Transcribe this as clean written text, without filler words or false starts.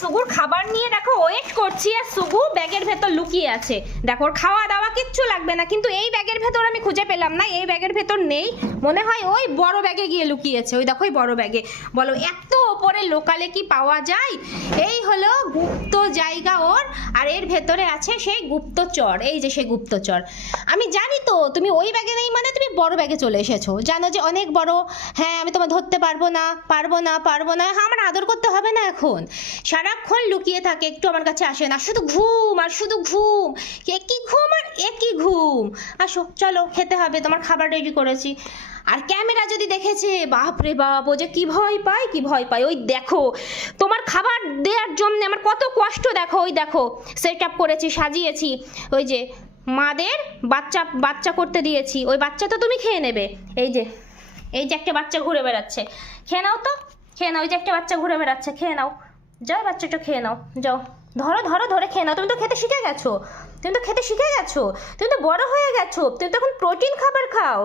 সুগুর খাবার নিয়ে দেখো ওয়েট করছি, আর সুগু ব্যাগের ভেতর লুকিয়ে আছে। দেখো ওর খাওয়া দাওয়া কিচ্ছু লাগবে না, কিন্তু এই ব্যাগের ভেতর আমি খুঁজে পেলাম না, এই ব্যাগের ভেতর নেই, মনে হয় ওই বড় ব্যাগে গিয়ে লুকিয়েছে। ওই দেখো ওই বড় ব্যাগে। বলো এত ওপরে লোকালে কি পাওয়া যায়? এই হলো গুপ্ত জায়গা ওর, আর এর ভেতরে আছে সেই গুপ্তচর। এই যে সেই গুপ্তচর। আমি জানি তো তুমি ওই ব্যাগে নেই, মানে তুমি বড় ব্যাগে চলে এসেছো, জানো যে অনেক বড়। হ্যাঁ আমি তোমায় ধরতে পারবো না, পারবো না, পারবো না। হ্যাঁ আমার আদর করতে হবে না এখন, সারাক্ষণ লুকিয়ে থাকে, একটু আমার কাছে আসে না, শুধু ঘুম আর শুধু ঘুম। একই ঘুম আর একই ঘুম। আসো চলো খেতে হবে, তোমার খাবার রেডি করেছি। আর ক্যামেরা যদি দেখেছে, বাপ রে বাপ, ও যে কি ভয় পায়, কি ভয় পায়। ওই দেখো তোমার খাবার দেওয়ার জন্য আমার কত কষ্ট, দেখো ওই দেখো সেট আপ করেছি, সাজিয়েছি। ওই যে মাদের বাচ্চা বাচ্চা করতে দিয়েছি, ওই বাচ্চা তো তুমি খেয়ে নেবে। এই যে এই যে একটা বাচ্চা ঘুরে বেড়াচ্ছে, খেয়ে নাও তো, খেয়ে নাও। ওই যে একটা বাচ্চা ঘুরে বেড়াচ্ছে, খেয়ে নাও, যাও বাচ্চাটা খেয়ে নাও, যাও ধরো ধরো ধরে খেয়ে নাও। তুমি তো খেতে শিখে গেছো, তুমি তো খেতে শিখে গেছো, তুমি তো বড় হয়ে গেছো, তুমি তো এখন প্রোটিন খাবার খাও।